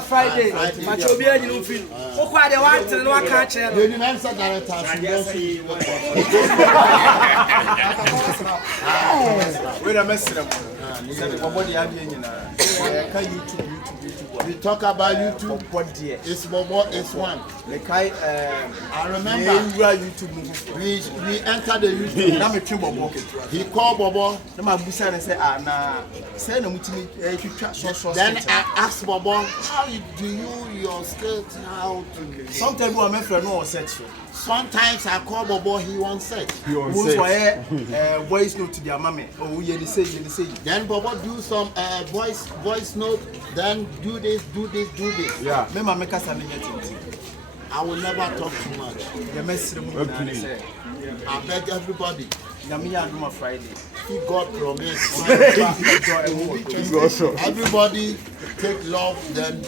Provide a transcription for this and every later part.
Friday, my children, you feel. Oh, quite a while till I catch it. You answer director. Wait a minute. We talk about YouTube. It's Bobo, it's one. I remember YouTube. We entered the YouTube. He called Bobo. Then I asked Bobo, how do you your skills? How to? Sometimes we are friend no sex. Sometimes I call Bobo, he won't sex. He won't sex. Voice note to their mommy. Oh, you say. Then Bobo do some voice note. Then do this. Yeah. Me make us a minute. I will never talk too much. I beg everybody. Friday. If God promise, everybody take love, then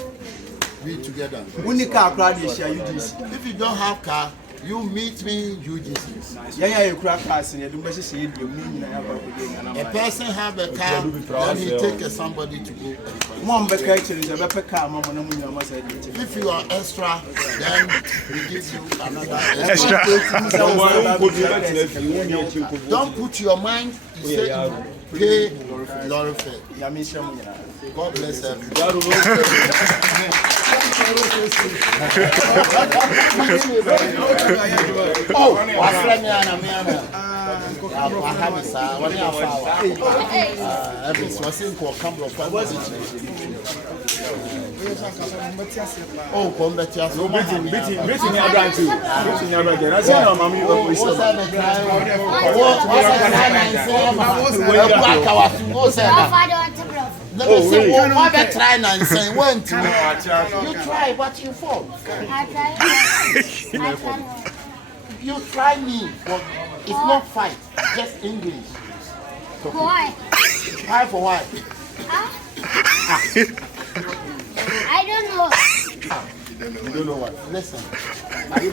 be together. If you don't have car, you meet me in UGC. A person have a car, then he take somebody to go. If you are extra, then we give you another extra. Don't put your mind, you say pay lorry fare. God bless everyone. Oh, what's that? Let me say, what try and say, when you try, but you fall. You try me, but it's not fight, just English. Why? Why for why? I don't know. You don't know what? Listen.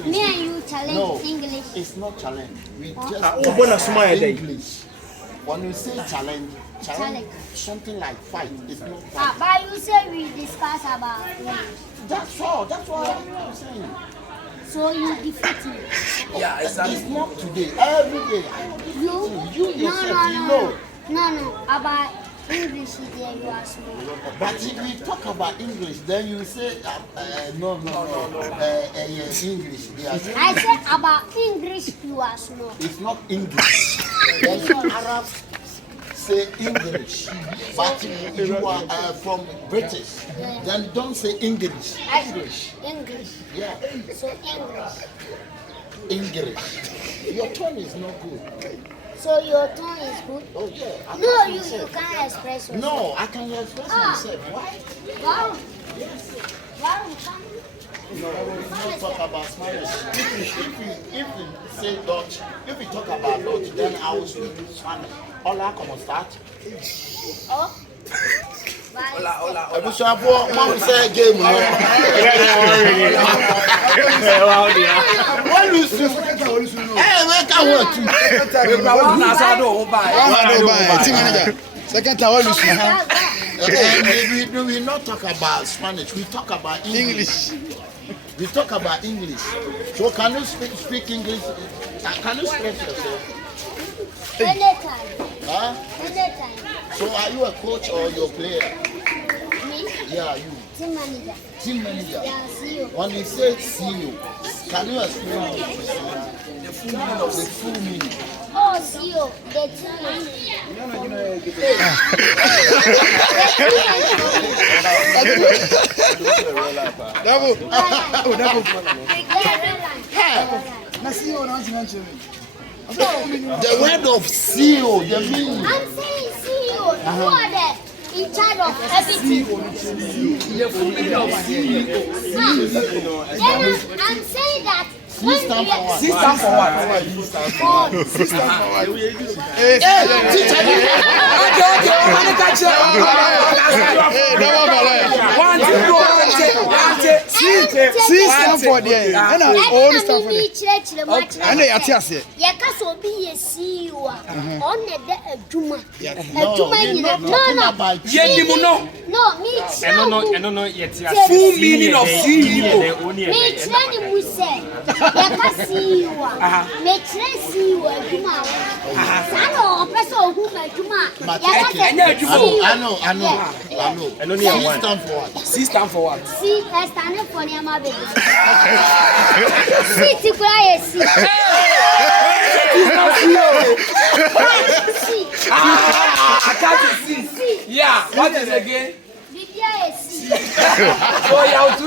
Me and you challenge English. It's not challenge. We just English. When you say challenge something like fight. It's not fight. But you say we discuss about English. That's all. That's what I'm saying. So you defeat me. Yeah, it's not today. Every day. You yourself, you know. No. About English, there you are small. But if we talk about English, then you say no. English. Yes. I said about English, you are small. It's not English. There's Arabs say English, but you are from British. Then don't say English. English. Yeah. So English. Your tone is not good. So your tone is good? Oh yeah. No, you can't express yourself. No, I can express myself. Why? Wow. Yes. Wow, you can't. No, we don't talk about Spanish. If you say Dutch, if we talk about Dutch, then I will speak Spanish. Hola, ¿cómo estás? Oh. Hola. Mom say game. What lose you? Hey, make a word too. Team manager. Second time, what lose you? We not talk about Spanish. We talk about English. We talk about English. So can you speak English? Can you express yourself? Anytime. Huh? Anytime. So are you a coach or your player? Me? Yeah, you. Team manager. Team manager. Yeah, CEO. When you say CEO, can you explain what you say? The full meaning. Oh, CEO. The team manager. Dabo. The word of CEO, the meaning. I'm saying CEO. Who are they? In charge of everything. Then I'm saying that. System for what? System for what? System for the and all stuff for the and they are here. You can so be a CEO on the Juma. No, me. No, full meaning of CEO. Me training we say. You can see you. Me train see you Juma. Sano person who me Juma. I know. System for what? See, I stand for near my baby. See, to cry a see. I can't see. Yeah, what is again? So you have to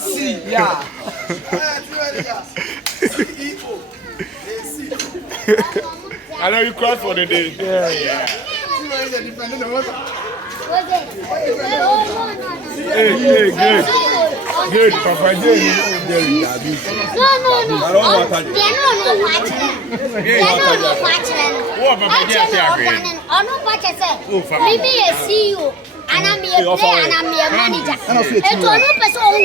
see. Yeah. I know you cried for the day. Yeah. Hey, good, Papa. And I'm a player and I'm a manager. And to another person who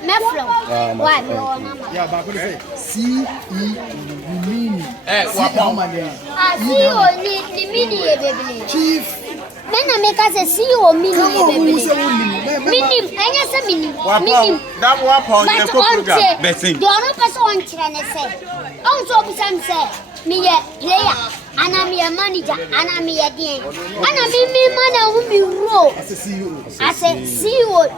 Meflo. Why? Yeah, but what say? C-E-Mini. CEO ni mini baby. Chief. Mena make us a CEO mini baby. Mini, anya say mini. Mini. That one point the program. The other person on channel say. On so some say me a player and I'm a manager and I'm a DM. And I'm me man who me role. As a CEO. As a CEO.